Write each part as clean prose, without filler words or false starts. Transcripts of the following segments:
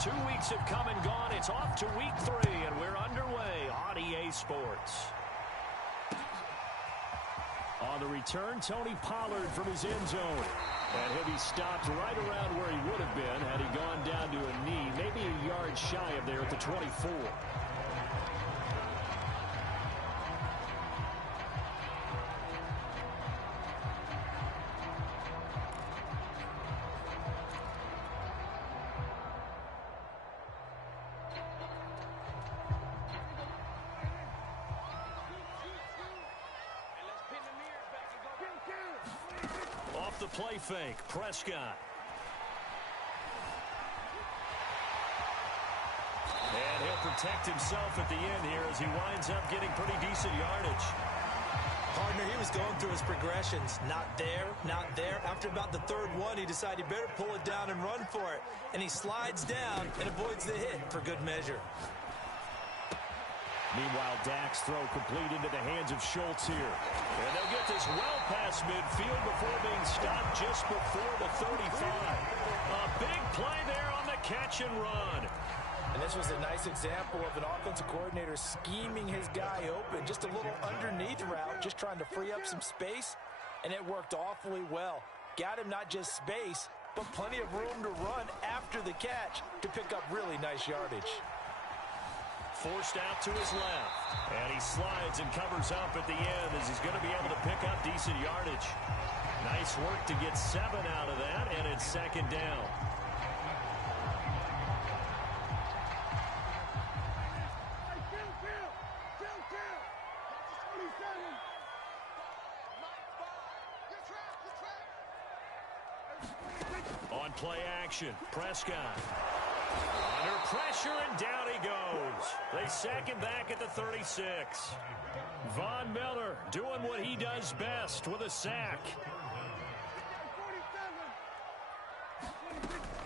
2 weeks have come and gone. It's off to week 3, and we're underway on EA Sports. On the return, Tony Pollard from his end zone. And he'll be stopped right around where he would have been had he gone down to a knee, maybe a yard shy of there at the 24. Off the play fake, Prescott. And he'll protect himself at the end here as he winds up getting pretty decent yardage. Partner, he was going through his progressions. Not there, not there. After about the third one, he decided he better pull it down and run for it. And he slides down and avoids the hit for good measure. Meanwhile, Dak's throw complete into the hands of Schultz here. And they'll get this well past midfield before being stopped just before the 35. A big play there on the catch and run. And this was a nice example of an offensive coordinator scheming his guy open. Just a little underneath route, just trying to free up some space. And it worked awfully well. Got him not just space, but plenty of room to run after the catch to pick up really nice yardage. Forced out to his left. And he slides and covers up at the end as he's going to be able to pick up decent yardage. Nice work to get 7 out of that, and it's second down. On play action, Prescott. Under pressure, and down he goes. They sack him back at the 36. Von Miller doing what he does best with a sack.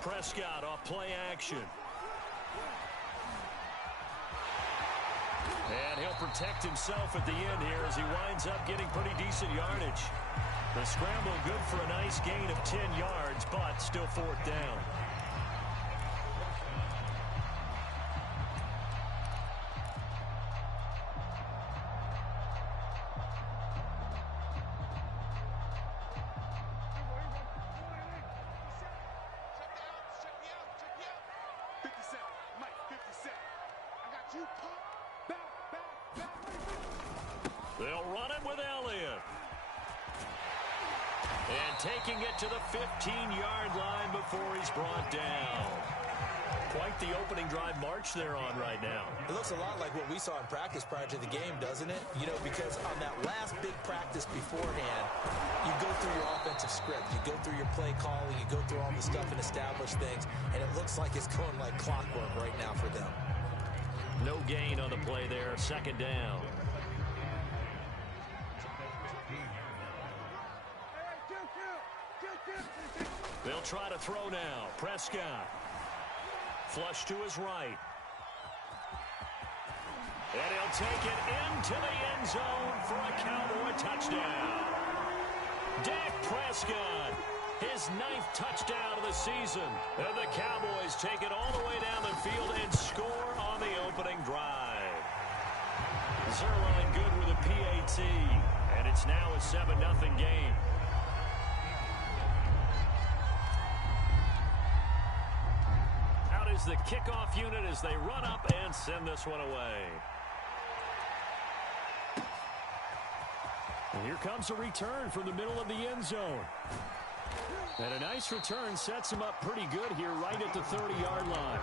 Prescott off play action. And he'll protect himself at the end here as he winds up getting pretty decent yardage. The scramble good for a nice gain of 10 yards, but still fourth down. They'll run it with Elliott. And taking it to the 15-yard line before he's brought down. Quite the opening drive march they're on right now. It looks a lot like what we saw in practice prior to the game, doesn't it? You know, because on that last big practice beforehand, you go through your offensive script. You go through your play calling. You go through all the stuff and establish things. And it looks like it's going like clockwork right now for them. No gain on the play there. Second down. They'll try to throw now. Prescott. Flush to his right. And he'll take it into the end zone for a Cowboy touchdown. Dak Prescott, his 9th touchdown of the season. And the Cowboys take it all the way down the field and score on the opening drive. Zerline good with a PAT. And it's now a 7-0 game. Is the kickoff unit as they run up and send this one away. And here comes a return from the middle of the end zone. And a nice return sets him up pretty good here right at the 30-yard line.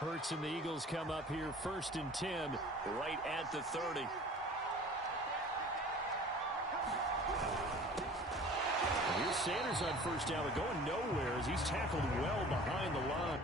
Hurts and the Eagles come up here 1st and 10 right at the 30. And here's Sanders on first down, but going nowhere as he's tackled well behind the line.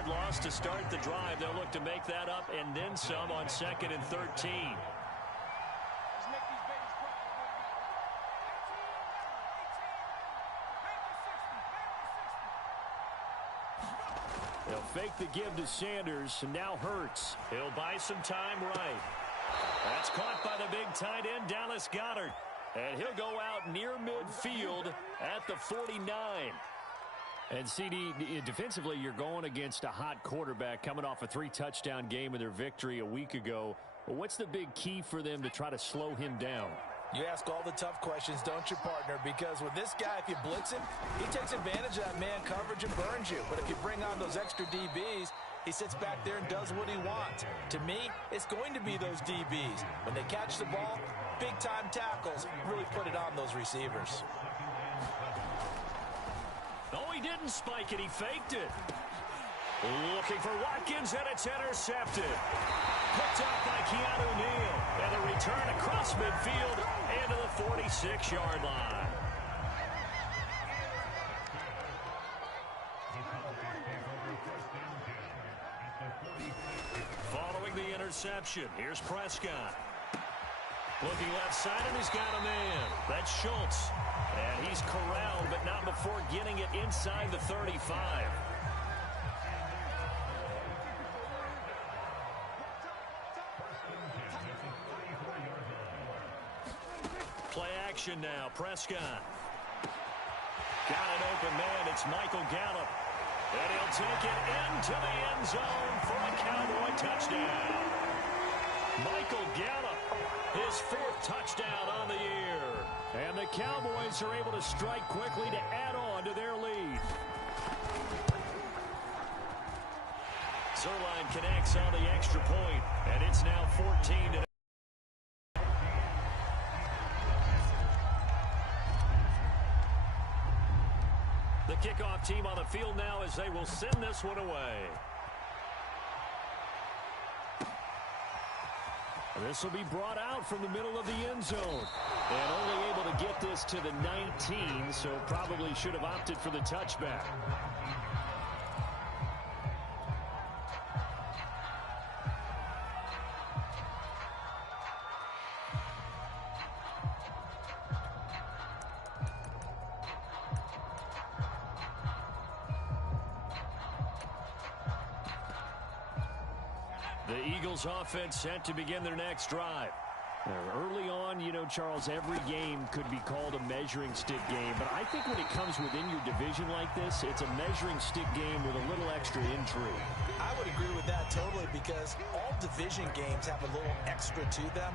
6-yard loss to start the drive. They'll look to make that up and then some on 2nd and 13. They'll fake the give to Sanders, and now Hurts. He'll buy some time right. That's caught by the big tight end, Dallas Goedert. And he'll go out near midfield at the 49. And CD, defensively, you're going against a hot quarterback coming off a 3-touchdown game in their victory a week ago. Well, what's the big key for them to try to slow him down? You ask all the tough questions, don't you, partner? Because with this guy, if you blitz him, he takes advantage of that man coverage and burns you. But if you bring on those extra DBs, he sits back there and does what he wants. To me, it's going to be those DBs. When they catch the ball, big-time tackles really put it on those receivers. No, he didn't spike it. He faked it. Looking for Watkins, and it's intercepted. Picked up by Keanu Neal. And a return across midfield into the 46-yard line. Following the interception, here's Prescott. Looking left side, and he's got a man. That's Schultz. And he's corralled, but not before getting it inside the 35. Play action now. Prescott. Got an open man. It's Michael Gallup. And he'll take it into the end zone for a Cowboy touchdown. Michael Gallup, his 4th touchdown on the year. And the Cowboys are able to strike quickly to add on to their lead. Zerline connects on the extra point, and it's now 14-0. The kickoff team on the field now as they will send this one away. This will be brought out from the middle of the end zone. And only able to get this to the 19, so probably should have opted for the touchback. The Eagles offense set to begin their next drive. Early on, you know, Charles, every game could be called a measuring stick game. But I think when it comes within your division like this, it's a measuring stick game with a little extra intrigue. I would agree with that totally because all division games have a little extra to them.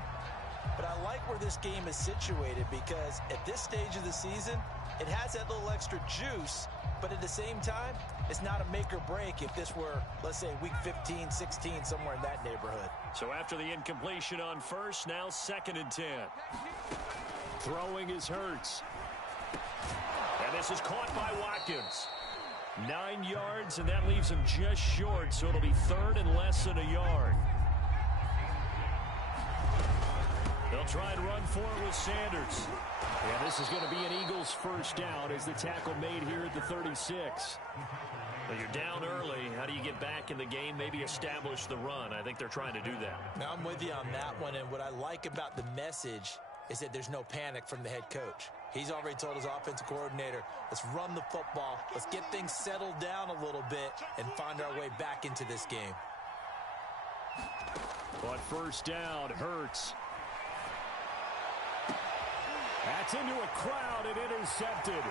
But I like where this game is situated because at this stage of the season, it has that little extra juice. But at the same time, it's not a make or break if this were, let's say, week 15, 16, somewhere in that neighborhood. So after the incompletion on first, now 2nd and 10. Throwing is Hurts. And this is caught by Watkins. 9 yards, and that leaves him just short, so it'll be 3rd and less than a yard. They'll try and run for it with Sanders. And this is going to be an Eagles first down as the tackle made here at the 36. Well, you're down early. How do you get back in the game? Maybe establish the run. I think they're trying to do that. Now, I'm with you on that one, and what I like about the message is that there's no panic from the head coach. He's already told his offensive coordinator, let's run the football, let's get things settled down a little bit and find our way back into this game. But first down, Hurts. That's into a crowd and intercepted.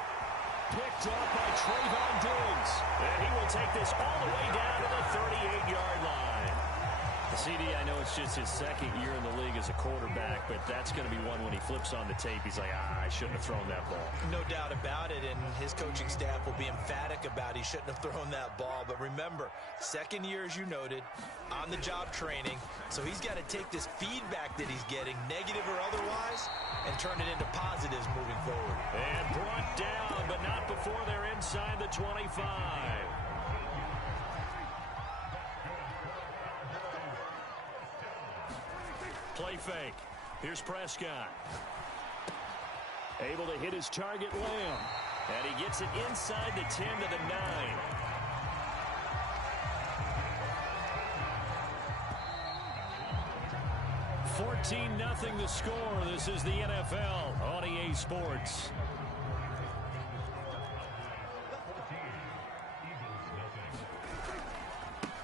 Picked up by Trayvon Diggs. And he will take this all the way down to the 38-yard line. CD, I know it's just his 2nd year in the league as a quarterback, but that's going to be one when he flips on the tape, he's like, I shouldn't have thrown that ball. No doubt about it, and his coaching staff will be emphatic about he shouldn't have thrown that ball. But remember, 2nd year, as you noted, on-the-job training, so he's got to take this feedback that he's getting, negative or otherwise, and turn it into positives moving forward. And brought down, but not before they're inside the 25. Play fake. Here's Prescott. Able to hit his target, Lamb. And he gets it inside the 10 to the 9. 14-0 the score. This is the NFL on EA Sports.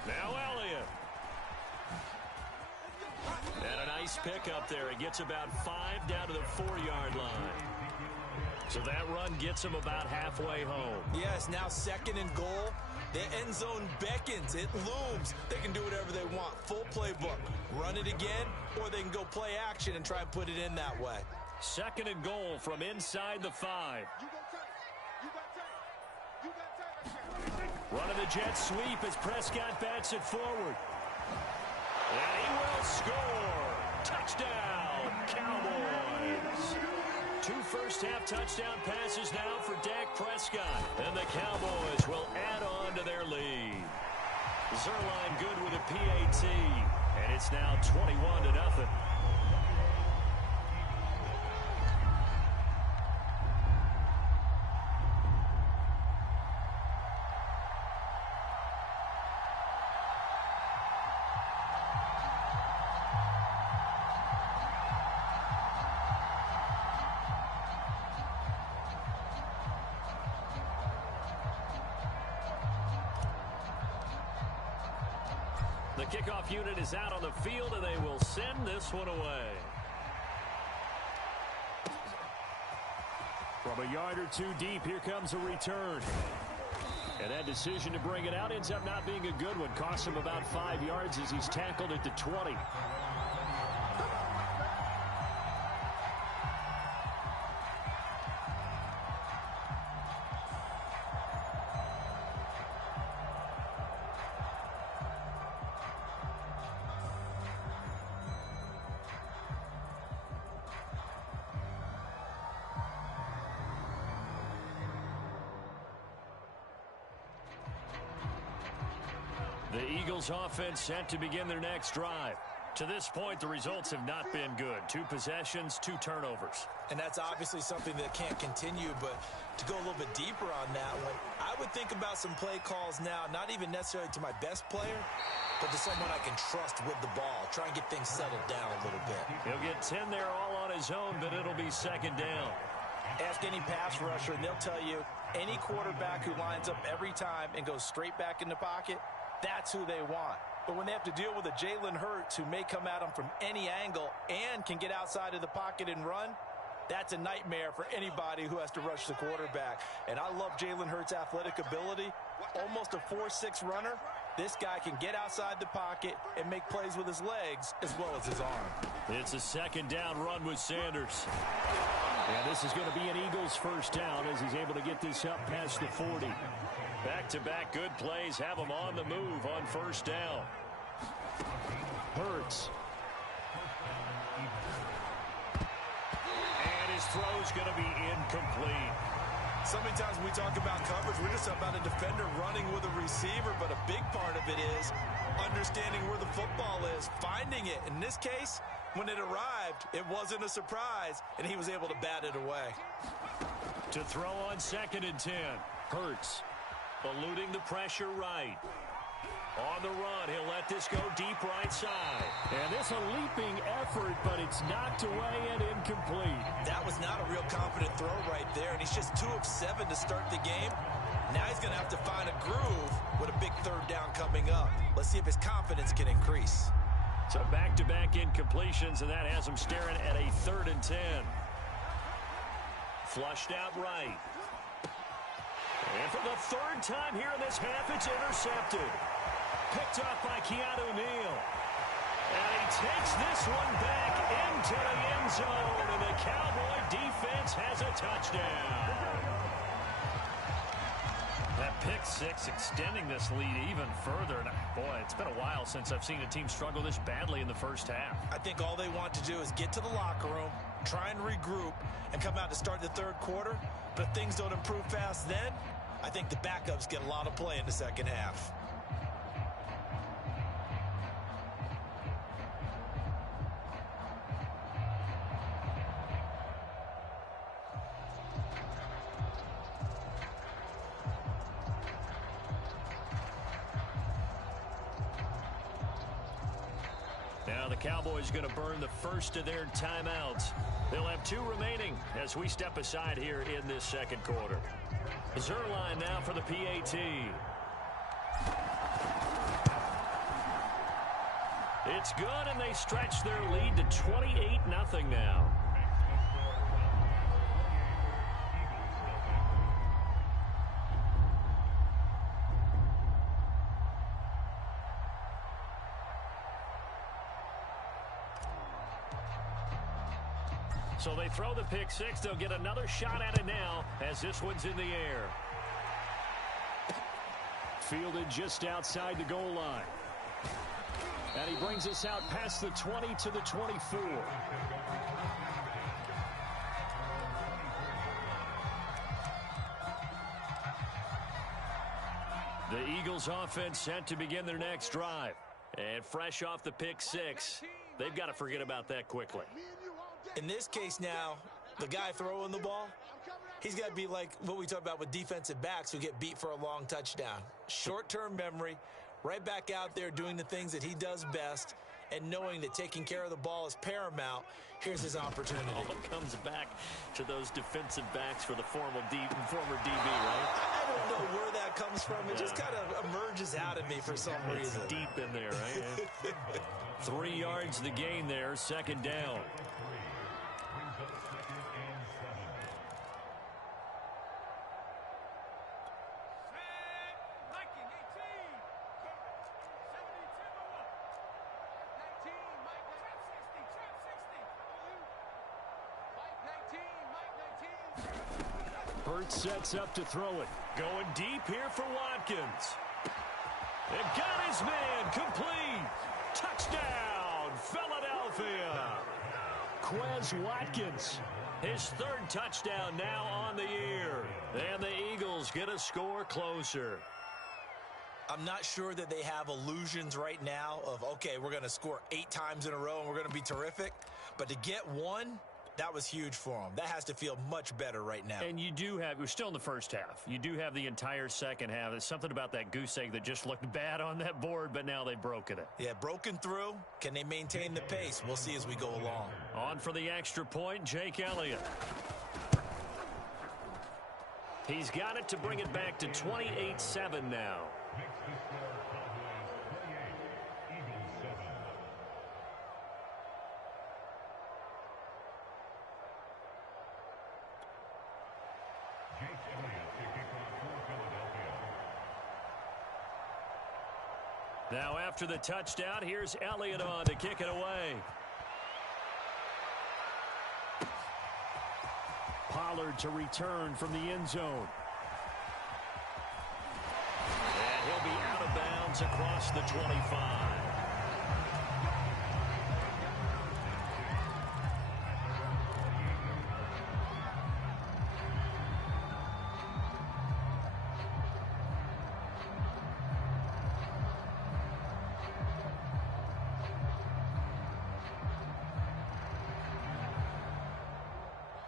Now Elliott. And a nice pick up there. It gets about 5 down to the 4-yard line. So that run gets him about halfway home. Yes, now 2nd and goal. The end zone beckons. It looms. They can do whatever they want. Full playbook. Run it again, or they can go play action and try and put it in that way. 2nd and goal from inside the 5. Running the jet sweep as Prescott bats it forward. And he will score. Touchdown, Cowboys. 2 first-half touchdown passes now for Dak Prescott. And the Cowboys will add on to their lead. Zerline good with a PAT. And it's now 21-0. The kickoff unit is out on the field, and they will send this one away. From a yard or 2 deep, here comes a return. And that decision to bring it out ends up not being a good one. Costs him about 5 yards as he's tackled at the 20. The Eagles offense set to begin their next drive. To this point, the results have not been good. 2 possessions, 2 turnovers. And that's obviously something that can't continue, but to go a little bit deeper on that one, I would think about some play calls now, not even necessarily to my best player, but to someone I can trust with the ball. Try and get things settled down a little bit. He'll get 10 there all on his own, but it'll be 2nd down. Ask any pass rusher, and they'll tell you any quarterback who lines up every time and goes straight back in the pocket, that's who they want. But when they have to deal with a Jalen Hurts who may come at them from any angle and can get outside of the pocket and run, that's a nightmare for anybody who has to rush the quarterback. And I love Jalen Hurts' athletic ability. Almost a 4.6 runner. This guy can get outside the pocket and make plays with his legs as well as his arm. It's a 2nd down run with Sanders. And this is going to be an Eagles 1st down as he's able to get this up past the 40. Back-to-back good plays have him on the move on 1st down. Hurts. And his throw's going to be incomplete. So many times when we talk about coverage, we're just about a defender running with a receiver, but a big part of it is understanding where the football is, finding it. In this case, when it arrived, it wasn't a surprise, and he was able to bat it away. To throw on 2nd and 10. Hurts. Eluding the pressure right. On the run, he'll let this go deep right side. And this a leaping effort, but it's knocked away and incomplete. That was not a real confident throw right there, and he's just 2 of 7 to start the game. Now he's going to have to find a groove with a big 3rd down coming up. Let's see if his confidence can increase. So back-to-back incompletions, and that has him staring at a 3rd and 10. Flushed out right. And for the 3rd time here in this half, it's intercepted. Picked up by Keanu Neal. And he takes this one back into the end zone, and the Cowboy defense has a touchdown. That pick 6 extending this lead even further. And boy, it's been a while since I've seen a team struggle this badly in the 1st half. I think all they want to do is get to the locker room, try and regroup, and come out to start the 3rd quarter. But if things don't improve fast then, I think the backups get a lot of play in the 2nd half. the Cowboys going to burn the first of their timeouts. They'll have 2 remaining as we step aside here in this second quarter. Zerline now for the PAT. It's good, and they stretch their lead to 28-0 now. So they throw the pick six. They'll get another shot at it now as this one's in the air. Fielded just outside the goal line. And he brings us out past the 20 to the 24. The Eagles offense set to begin their next drive. And fresh off the pick six, they've got to forget about that quickly. In this case now, the guy throwing the ball, he's got to be like what we talk about with defensive backs who get beat for a long touchdown. Short-term memory, right back out there doing the things that he does best, and knowing that taking care of the ball is paramount. Here's his opportunity. All comes back to those defensive backs for the former DB, right? I don't know where that comes from. It just kind of emerges out of me for some reason. It's deep in there, right? 3 yards the gain there, second down. Sets up to throw it. Going deep here for Watkins. It got his man complete. Touchdown, Philadelphia. Quez Watkins, his 3rd touchdown now on the year. And the Eagles get a score closer. I'm not sure that they have illusions right now of, okay, we're going to score 8 times in a row and we're going to be terrific. But to get one, that was huge for them. That has to feel much better right now. And you do have, we're still in the first half. You do have the entire second half. There's something about that goose egg that just looked bad on that board, but now they've broken it. Yeah, broken through. Can they maintain the pace? We'll see as we go along. On for the extra point, Jake Elliott. He's got it to bring it back to 28-7 now. Now after the touchdown, here's Elliott on to kick it away. Pollard to return from the end zone. And he'll be out of bounds across the 25.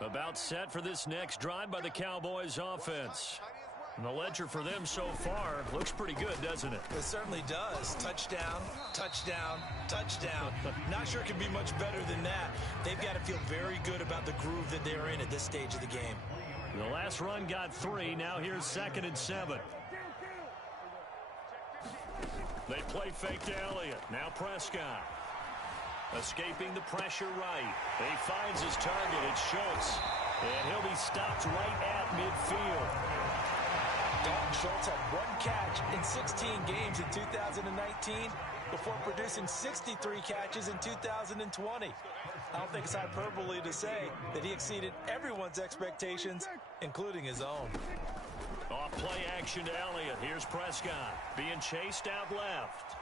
About set for this next drive by the Cowboys offense. And the ledger for them so far looks pretty good, doesn't it? It certainly does. Touchdown, touchdown, touchdown. Not sure it can be much better than that. They've got to feel very good about the groove that they're in at this stage of the game. The last run got 3. Now here's 2nd and 7. They play fake to Elliott. Now Prescott. Escaping the pressure right. He finds his target. It's Schultz. And he'll be stopped right at midfield. Dalton Schultz had 1 catch in 16 games in 2019 before producing 63 catches in 2020. I don't think it's hyperbole to say that he exceeded everyone's expectations, including his own. Off play action to Elliott. Here's Prescott being chased out left.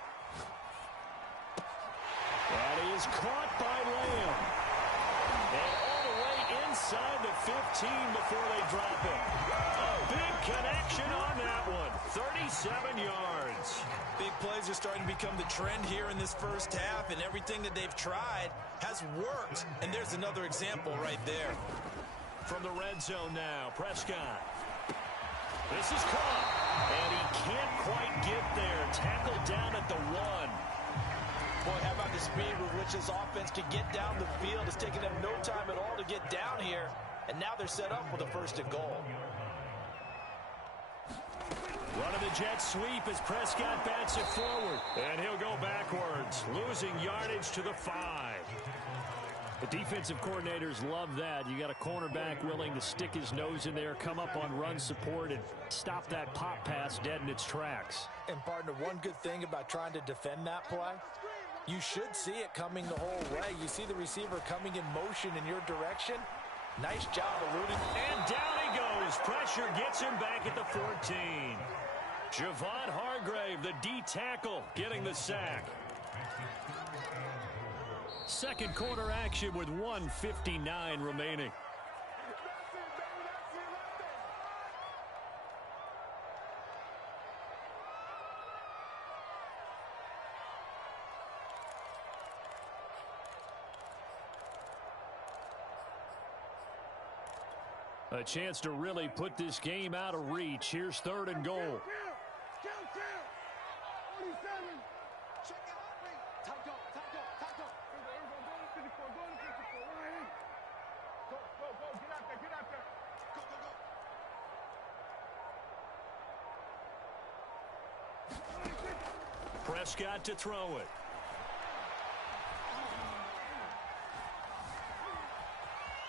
And he is caught by Lamb. And all the way inside the 15 before they drop it. A big connection on that one. 37 yards. Big plays are starting to become the trend here in this first half, and everything that they've tried has worked. And there's another example right there. From the red zone now, Prescott. This is caught. And he can't quite get there. Tackled down at the 1. Boy, how about the speed with which this offense can get down the field? It's taken them no time at all to get down here, and now they're set up with a 1st and goal. Run of the jet sweep as Prescott bats it forward. And he'll go backwards, losing yardage to the 5. The defensive coordinators love that. You got a cornerback willing to stick his nose in there, come up on run support, and stop that pop pass dead in its tracks. And, partner, one good thing about trying to defend that play, you should see it coming the whole way. You see the receiver coming in motion in your direction. Nice job eluding. And down he goes. Pressure gets him back at the 14. Javon Hargrave, the D tackle, getting the sack. Second quarter action with 1:59 remaining. A chance to really put this game out of reach. Here's 3rd and goal. Prescott to throw it.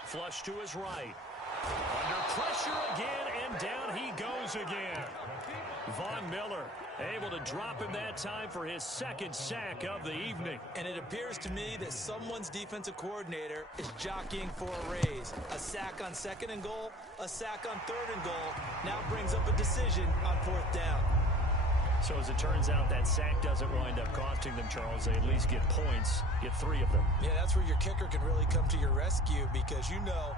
Flush to his right. Under pressure again, and down he goes again. Von Miller able to drop him that time for his 2nd sack of the evening. And it appears to me that someone's defensive coordinator is jockeying for a raise. A sack on 2nd and goal, a sack on 3rd and goal. Now brings up a decision on 4th down. So as it turns out, that sack doesn't wind up costing them, Charles. They at least get points, get 3 of them. Yeah, that's where your kicker can really come to your rescue, because you know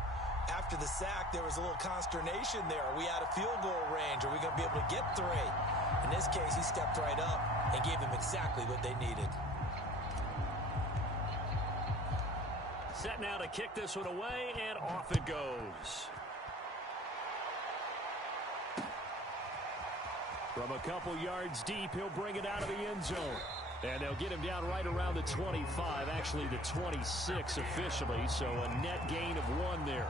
after the sack there was a little consternation there. Are we out of field goal range? Are we going to be able to get 3? In this case, he stepped right up and gave them exactly what they needed. Set now to kick this one away, and off it goes. From a couple yards deep, he'll bring it out of the end zone. And they'll get him down right around the 25, actually the 26 officially, so a net gain of 1 there.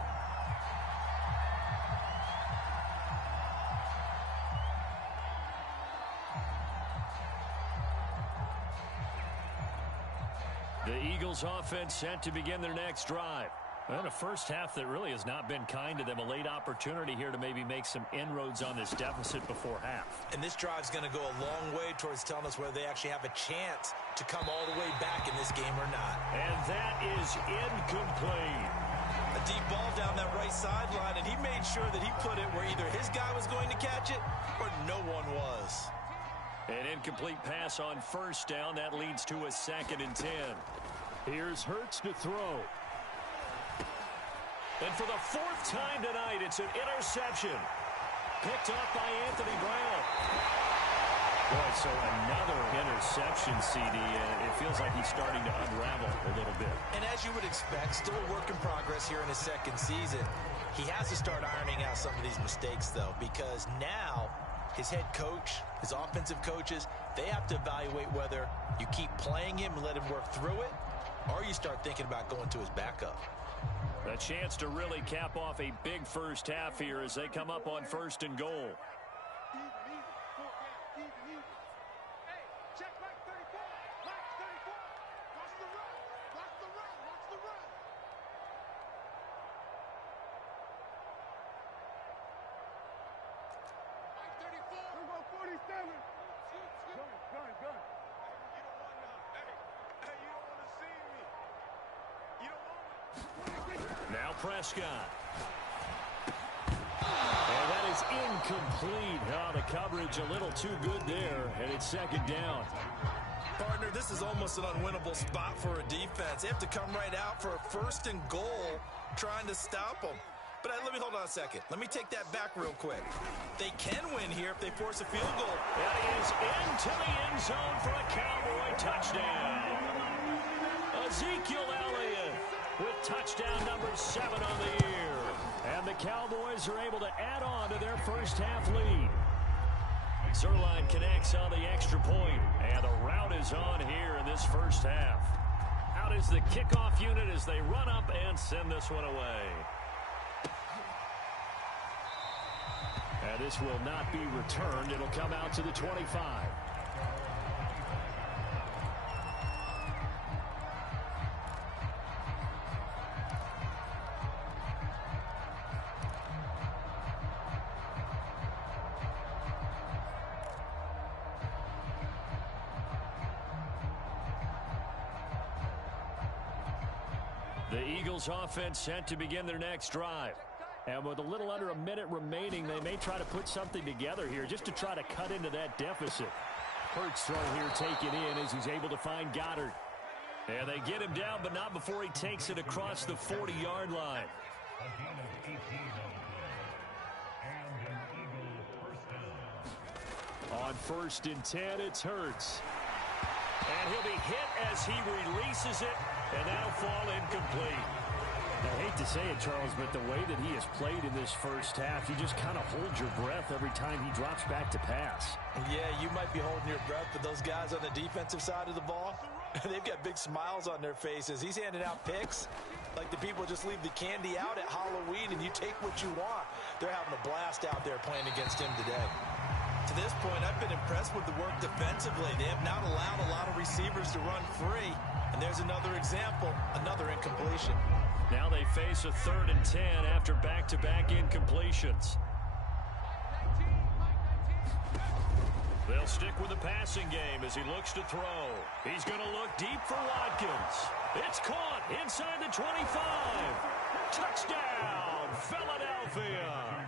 The Eagles offense set to begin their next drive. And a first half that really has not been kind to them. A late opportunity here to maybe make some inroads on this deficit before half. And this drive's going to go a long way towards telling us whether they actually have a chance to come all the way back in this game or not. And that is incomplete. A deep ball down that right sideline, and he made sure that he put it where either his guy was going to catch it or no one was. An incomplete pass on 1st down. That leads to a 2nd and 10. Here's Hurts to throw. And for the 4th time tonight, it's an interception. Picked up by Anthony Brown. Boy, so another interception, CD. It feels like he's starting to unravel a little bit. And as you would expect, still a work in progress here in his 2nd season. He has to start ironing out some of these mistakes, though, because now his head coach, his offensive coaches, they have to evaluate whether you keep playing him and let him work through it, or you start thinking about going to his backup. A chance to really cap off a big first half here as they come up on 1st and goal. Now Prescott. And that is incomplete. Oh, the coverage a little too good there, and it's 2nd down. Partner, this is almost an unwinnable spot for a defense. They have to come right out for a 1st and goal trying to stop them. But let me hold on a second. Let me take that back real quick. They can win here if they force a field goal. That is into the end zone for a Cowboy touchdown. Ezekiel Elliott with touchdown number 7 on the year. And the Cowboys are able to add on to their first half lead. Zerline connects on the extra point, and the rout is on here in this first half. Out is the kickoff unit as they run up and send this one away. And this will not be returned. It'll come out to the 25. The Eagles offense set to begin their next drive. And with a little under a minute remaining, they may try to put something together here just to try to cut into that deficit. Hurts throw here taken in as he's able to find Goddard. And they get him down, but not before he takes it across the 40-yard line. On 1st and 10, it's Hurts. And he'll be hit as he releases it, and that'll fall incomplete. I hate to say it, Charles, but the way that he has played in this first half, you just kind of hold your breath every time he drops back to pass. Yeah, you might be holding your breath, but those guys on the defensive side of the ball, they've got big smiles on their faces. He's handing out picks like the people just leave the candy out at Halloween and you take what you want. They're having a blast out there playing against him today. To this point, I've been impressed with the work defensively. They have not allowed a lot of receivers to run free. And there's another example, another incompletion. Now they face a 3rd and 10 after back-to-back incompletions. They'll stick with the passing game as he looks to throw. He's going to look deep for Watkins. It's caught inside the 25. Touchdown, Philadelphia.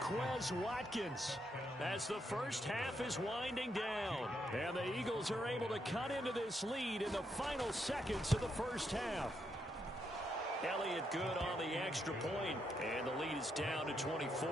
Quez Watkins as the first half is winding down. And the Eagles are able to cut into this lead in the final seconds of the first half. Elliott good on the extra point, and the lead is down to 24.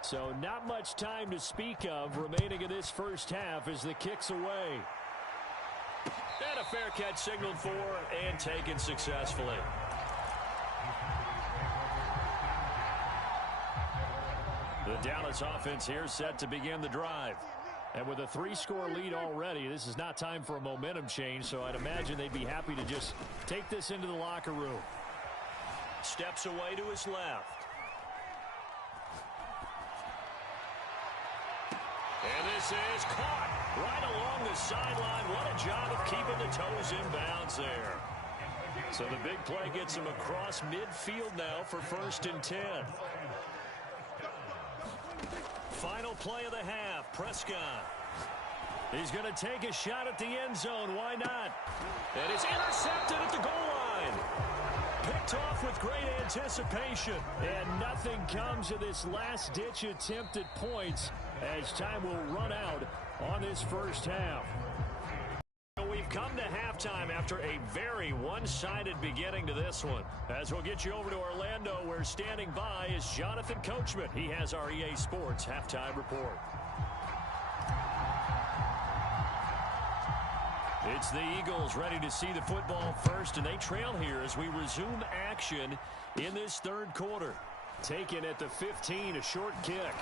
So not much time to speak of remaining in this first half as the kick's away. And a fair catch signaled for and taken successfully. The Dallas offense here set to begin the drive. And with a 3-score lead already, this is not time for a momentum change, so I'd imagine they'd be happy to just take this into the locker room. Steps away to his left. And this is caught right along the sideline. What a job of keeping the toes in bounds there. So the big play gets him across midfield now for 1st and 10. Final play of the half, Prescott. He's going to take a shot at the end zone. Why not? And it's intercepted at the goal line. Picked off with great anticipation. And nothing comes of this last-ditch attempt at points as time will run out on this first half. We've come to halftime after a very one-sided beginning to this one. As we'll get you over to Orlando, where standing by is Jonathan Coachman. He has our EA Sports halftime report. It's the Eagles ready to see the football first, and they trail here as we resume action in this 3rd quarter. Taken at the 15, a short kick.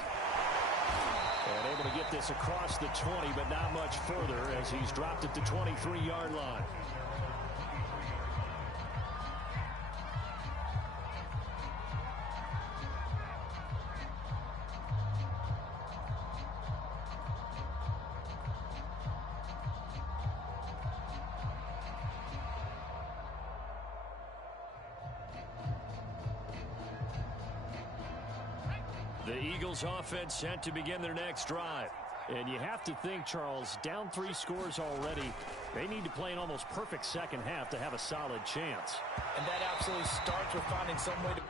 And able to get this across the 20, but not much further as he's dropped at the 23-yard line. The Eagles offense set to begin their next drive. And you have to think, Charles, down 3 scores already. They need to play an almost perfect second half to have a solid chance. And that absolutely starts with finding some way to